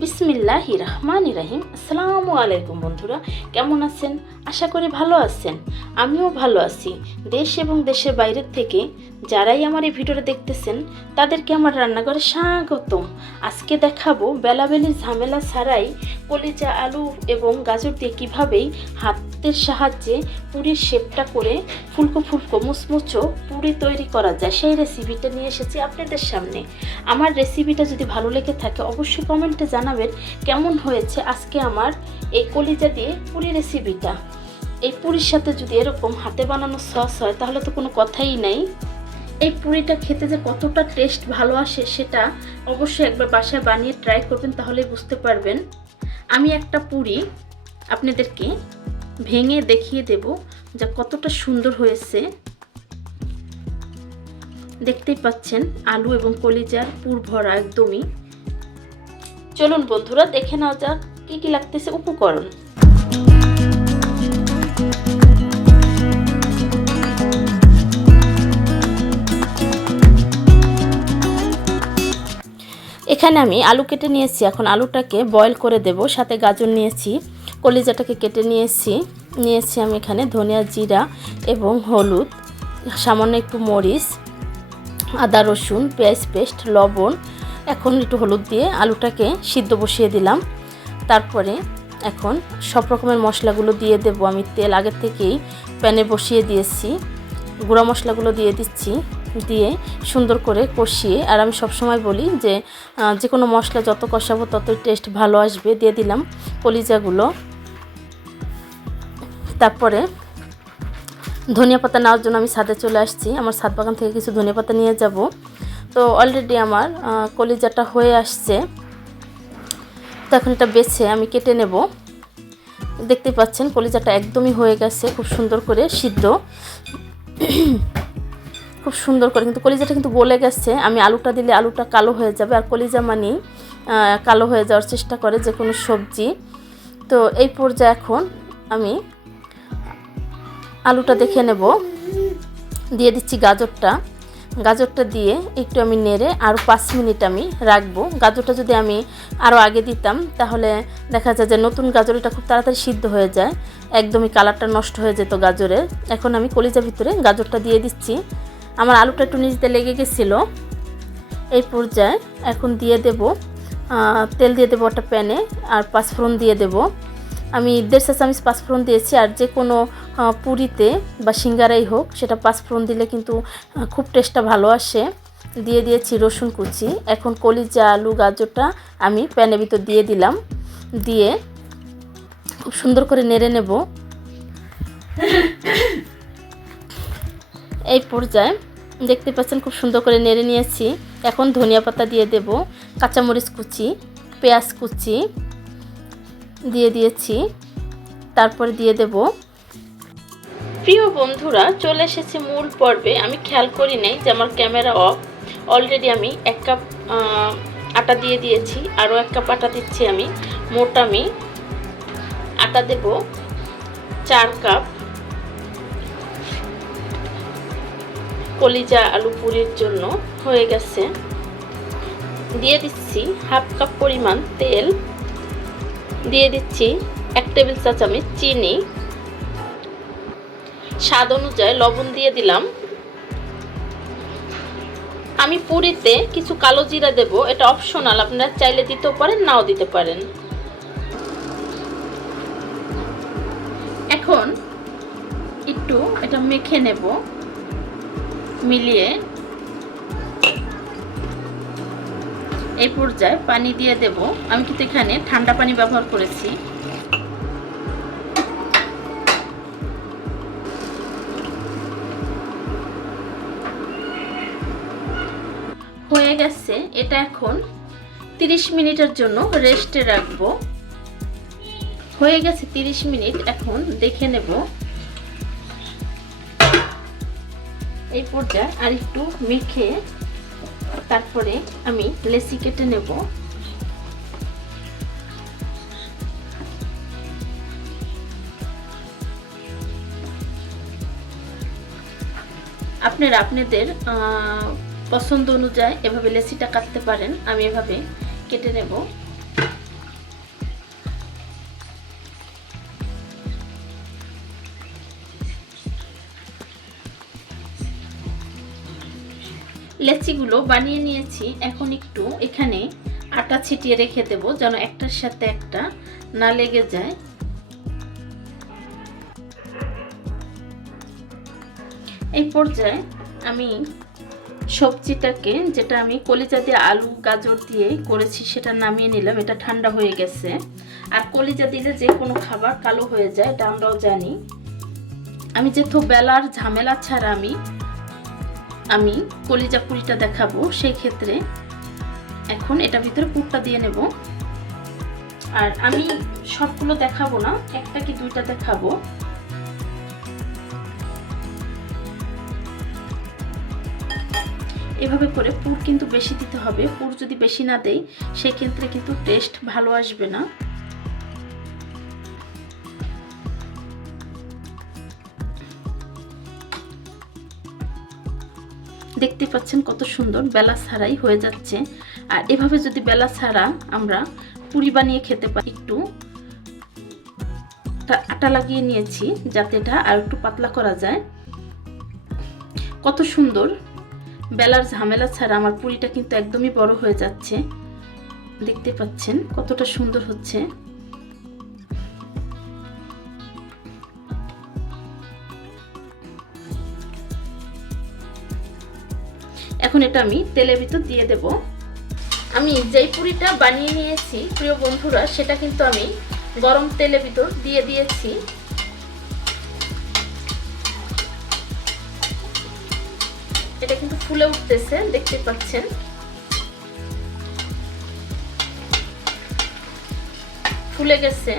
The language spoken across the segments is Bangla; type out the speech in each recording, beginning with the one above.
বিসমিল্লাহ রহমান ইরাহিম আসসালামু আলাইকুম বন্ধুরা, কেমন আছেন? আশা করি ভালো আছেন। আমিও ভালো আছি। দেশ এবং দেশের বাইরের থেকে যারাই আমার এই ভিডিওটা দেখতেছেন, তাদেরকে আমার রান্নাঘরে স্বাগতম। আজকে দেখাবো বেলাবেলি ঝামেলা ছাড়াই কলিজা আলু এবং গাজর দিয়ে কীভাবেই হাতের সাহায্যে পুরীর শেপটা করে ফুলকো ফুলকো মুচমুচো পুরি তৈরি করা যায়। সেই রেসিপিটা নিয়ে এসেছি আপনাদের সামনে। আমার রেসিপিটা যদি ভালো লেগে থাকে, অবশ্যই কমেন্টে জানাবেন কেমন হয়েছে আজকে আমার এই কলিজা দিয়ে পুরি রেসিপিটা এই পুরির সাথে যদি এরকম হাতে বানানো সস হয়, তাহলে তো কোনো কথাই নেই। এই পুরিটা খেতে যে কতটা টেস্ট ভালো আসে সেটা অবশ্যই একবার বাসায় বানিয়ে ট্রাই করবেন তাহলে বুঝতে পারবেন। আমি একটা পুরি আপনাদেরকে ভেঙে দেখিয়ে দেব যা কতটা সুন্দর হয়েছে। দেখতেই পাচ্ছেন, আলু এবং কলিজার পুর ভরা একদমই। চলুন বন্ধুরা, দেখে নেওয়া যাক কী কী লাগতেছে উপকরণ। এখানে আমি আলু কেটে নিয়েছি। এখন আলুটাকে বয়েল করে দেব। সাথে গাজর নিয়েছি, কলিজাটাকে কেটে নিয়েছি। নিয়েছি আমি এখানে ধনিয়া জিরা এবং হলুদ, সামান্য একটু মরিচ, আদা রসুন, পেঁয়াজ পেস্ট, লবণ। এখন একটু হলুদ দিয়ে আলুটাকে সিদ্ধ বসিয়ে দিলাম। তারপরে এখন সব রকমের মশলাগুলো দিয়ে দেব। আমি তেল আগের থেকেই প্যানে বসিয়ে দিয়েছি। গুঁড়া মশলাগুলো দিয়ে দিচ্ছি। দিয়ে সুন্দর করে কষিয়ে, আর আমি সবসময় বলি যে যে কোনো মশলা যত কষাবো ততই টেস্ট ভালো আসবে। দিয়ে দিলাম কলিজাগুলো। তারপরে ধনিয়া পাতা নেওয়ার জন্য আমি ছাদে চলে আসছি। আমার ছাদ বাগান থেকে কিছু ধনিয়া পাতা নিয়ে যাব। তো অলরেডি আমার কলিজাটা হয়ে আসছে। তো এখন এটা বেছে আমি কেটে নেব। দেখতে পাচ্ছেন কলিজাটা একদমই হয়ে গেছে, খুব সুন্দর করে সিদ্ধ। খুব সুন্দর করে, কিন্তু কলিজাটা কিন্তু গলে গেছে। আমি আলুটা দিলে আলুটা কালো হয়ে যাবে, আর কলিজা মানেই কালো হয়ে যাওয়ার চেষ্টা করে যে কোনো সবজি। তো এই পর্যায়ে এখন আমি আলুটা দেখে নেব। দিয়ে দিচ্ছি গাজরটা। গাজরটা দিয়ে একটু আমি নেড়ে আরও পাঁচ মিনিট আমি রাখব। গাজরটা যদি আমি আরও আগে দিতাম, তাহলে দেখা যায় যে নতুন গাজর এটা খুব তাড়াতাড়ি সিদ্ধ হয়ে যায়। একদমই কালারটা নষ্ট হয়ে যেত গাজরের। এখন আমি কলিজা ভিতরে গাজরটা দিয়ে দিচ্ছি। আমার আলুটা একটু নিচতে লেগে গেছিল। এই পর্যায়ে এখন দিয়ে দেব তেল দিয়ে দেবো একটা প্যানে আর পাঁচফোড়ন দিয়ে দেব। আমি দেড় চা চামচ পাঁচফোড়ন দিয়েছি আর যে কোনো পুরিতে বা সিঙ্গারাই হোক, সেটা পাঁচফোড়ন দিলে কিন্তু খুব টেস্টটা ভালো আসে। দিয়ে দিয়েছি রসুন কুচি। এখন কলিজা, আলু, গাজরটা আমি প্যানের ভিতর দিয়ে দিলাম। দিয়ে খুব সুন্দর করে নেড়ে নেব। এই পর্যায়ে দেখতে পাচ্ছেন খুব সুন্দর করে নেড়ে নিয়েছি। এখন ধনিয়া পাতা দিয়ে দেব, কাঁচামরিচ কুচি, পেঁয়াজ কুচি দিয়ে দিয়েছি। তারপরে দিয়ে দেব। প্রিয় বন্ধুরা, চলে এসেছি মূল পর্বে। আমি খেয়াল করি নাই যে আমার ক্যামেরা অফ। অলরেডি আমি এক কাপ আটা দিয়ে দিয়েছি। আরও এক কাপ আটা দিচ্ছি আমি। মোট আমি আটা দেব চার কাপ। কলিজা আলু পুরির জন্য হয়ে গেছে। দিয়ে দিচ্ছি হাফ কাপ পরিমাণ তেল। দিয়ে দিচ্ছি এক টেবিল চা চামচ চিনি। স্বাদ অনুযায়ী লবণ দিয়ে দিলাম। আমি পুরিতে কিছু কালো জিরা দেব, এটা অপশনাল আপনারা চাইলে দিতেও পারেন, নাও দিতে পারেন। এখন একটু এটা মেখে নেব। মিলিয়ে এই পর্যায়ে পানি দিয়ে দেব। আমি কিন্তু এখানে ঠান্ডা পানি ব্যবহার করেছি। হয়ে গেছে। এটা এখন 30 মিনিটের জন্য রেস্টে রাখব। হয়ে গেছে 30 মিনিট। এখন দেখে নেব এই পর্যায়ে আর একটু মেখে তারপরে আমি লেসি কেটে নেব। আপনারা আপনাদের পছন্দ অনুযায়ী এভাবে লেসিটা কাটতে পারেন, আমি এভাবে কেটে নেব। লেচিগুলো বানিয়ে নিয়েছি। এখন একটু এখানে আটা ছিটিয়ে রেখে দেব, যেন একটার সাথে একটা না লেগে যায়। এই পর্যায়ে আমি সবজিটাকে, যেটা আমি কলিজা দিয়ে আলু, গাজর দিয়ে করেছি, সেটা নামিয়ে নিলাম। এটা ঠান্ডা হয়ে গেছে। আর কলিজা দিলে যে কোনো খাবার কালো হয়ে যায়, এটা আমরাও জানি। আমি যেহেতু বেলার ঝামেলা ছাড়া আমি আমি কলিজা পুরিটা দেখাবো, সেই ক্ষেত্রে এখন এটা ভিতরে পুরটা দিয়ে নেব। আর আমি সবগুলো দেখাবো না, একটা কি দুইটা দেখাবো। এভাবে করে পুর কিন্তু বেশি দিতে হবে, পুর যদি বেশি না দেই, সেক্ষেত্রে কিন্তু টেস্ট ভালো আসবে না। দেখতে পাচ্ছেন কত সুন্দর, বেলা ছাড়াই হয়ে যাচ্ছে। আর এভাবে যদি বেলা ছাড়া আমরা পুরি বানিয়ে খেতে পারি, একটু আটা লাগিয়ে নিয়েছি যাতে এটা আর একটু পাতলা করা যায়। কত সুন্দর, বেলার ঝামেলা ছাড়া আমার পুরিটা কিন্তু একদমই বড় হয়ে যাচ্ছে। দেখতে পাচ্ছেন কতটা সুন্দর হচ্ছে। এখন এটা আমি তেলের ভিতর দিয়ে দেব। আমি যেই পুরিটা বানিয়ে নিয়েছি, প্রিয় বন্ধুরা, সেটা কিন্তু আমি গরম তেলের ভিতর দিয়ে দিয়েছি। এটা কিন্তু ফুলে উঠতেছে দেখতে পাচ্ছেন। ফুলে গেছে।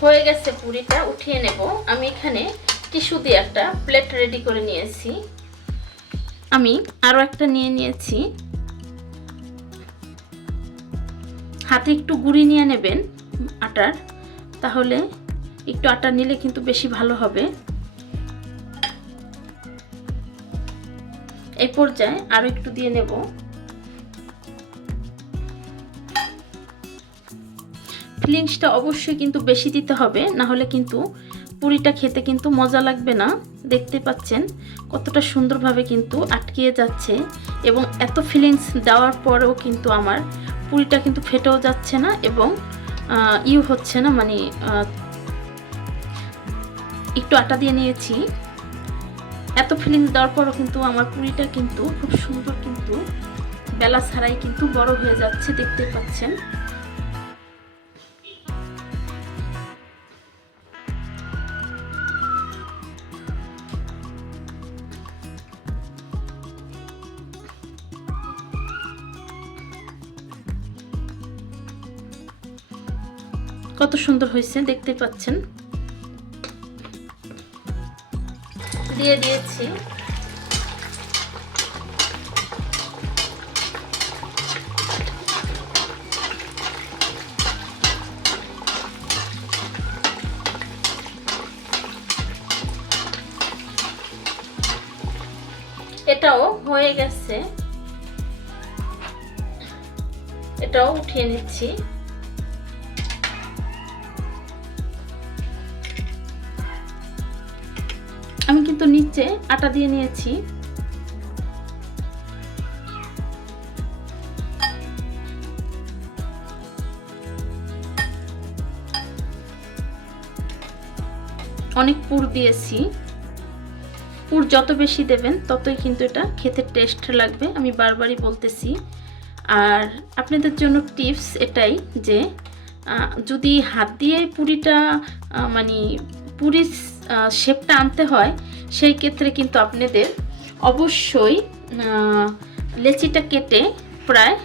হয়ে গেছে পুরিটা, উঠিয়ে নেব। আমি এখানে টিস্যু দিয়ে একটা প্লেট রেডি করে নিয়েছি। আমি আরও একটা নিয়ে নিয়েছি। হাতে একটু গুঁড়ি নিয়ে নেবেন আটার, তাহলে একটু আটা নিলে কিন্তু বেশি ভালো হবে। এই পর্যায়ে আরও একটু দিয়ে নেব। ফিলিংসটা অবশ্যই কিন্তু বেশি দিতে হবে, না হলে কিন্তু পুরিটা খেতে কিন্তু মজা লাগবে না, দেখতে পাচ্ছেন কতটা সুন্দরভাবে কিন্তু আটকিয়ে যাচ্ছে এবং এত ফিলিংস দেওয়ার পরেও কিন্তু আমার পুরিটা কিন্তু ফেটেও যাচ্ছে না এবং ইউ হচ্ছে না মানে একটু আটা দিয়ে নিয়েছি। এত ফিলিংস দেওয়ার পরও কিন্তু আমার পুরিটা কিন্তু খুব সুন্দর কিন্তু বেলা ছাড়াই কিন্তু বড় হয়ে যাচ্ছে, দেখতে পাচ্ছেন। কত সুন্দর হয়েছে দেখতে পাচ্ছেন? দিয়ে দিয়েছি। এটাও হয়ে গেছে। এটাও উঠিয়ে নিচ্ছি। আমি কিন্তু নিচে আটা দিয়ে নিয়েছি। অনেক পুর দিয়েছি। পুর যত বেশি দেবেন, ততই কিন্তু এটা খেতে টেস্ট লাগবে, আমি বারবারই বলতেছি। আর আপনাদের জন্য টিপস এটাই যে যদি হাত দিয়ে পুরিটা মানে পুরি শেপটা আনতে হয়, সেই ক্ষেত্রে কিন্তু আপনাদের অবশ্যই লেচিটা কেটে প্রায়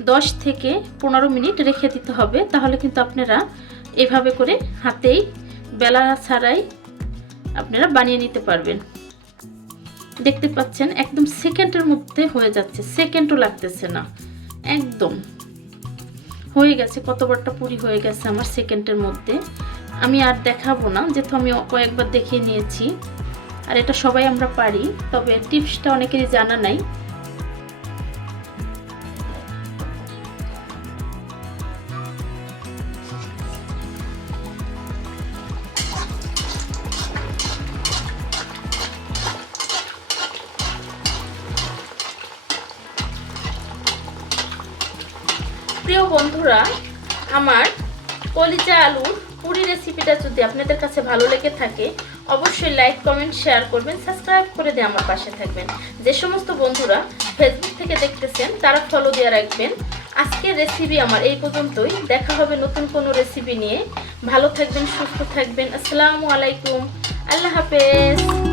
দশ থেকে পনেরো মিনিট রেখে দিতে হবে। তাহলে কিন্তু আপনারা এভাবে করে হাতেই বেলা ছাড়াই আপনারা বানিয়ে নিতে পারবেন। দেখতে পাচ্ছেন, একদম সেকেন্ডের মধ্যে হয়ে যাচ্ছে। সেকেন্ডও লাগতেছে না। একদম। হয়ে গেছে, কতবারটা পুরি হয়ে গেছে আমার সেকেন্ডের মধ্যে। আমি আর দেখাবো না, যেহেতু আমি কয়েকবার দেখিয়ে নিয়েছি। আর এটা সবাই আমরা পারি, তবে টিপসটা অনেকেরই জানা নাই। প্রিয় বন্ধুরা, আমার কলিজা আলুর রেসিপিটা যদি আপনাদের কাছে ভালো লেগে থাকে, অবশ্যই লাইক কমেন্ট শেয়ার করবেন সাবস্ক্রাইব করে দিয়ে আমার পাশে থাকবেন। যে সমস্ত বন্ধুরা ফেসবুক থেকে দেখতেছেন, তারা ফলো দিয়ে রাখবেন। আজকের রেসিপি আমার এই পর্যন্তই। দেখা হবে নতুন কোনো রেসিপি নিয়ে। ভালো থাকবেন, সুস্থ থাকবেন। আসসালামু আলাইকুম। আল্লাহ হাফেজ।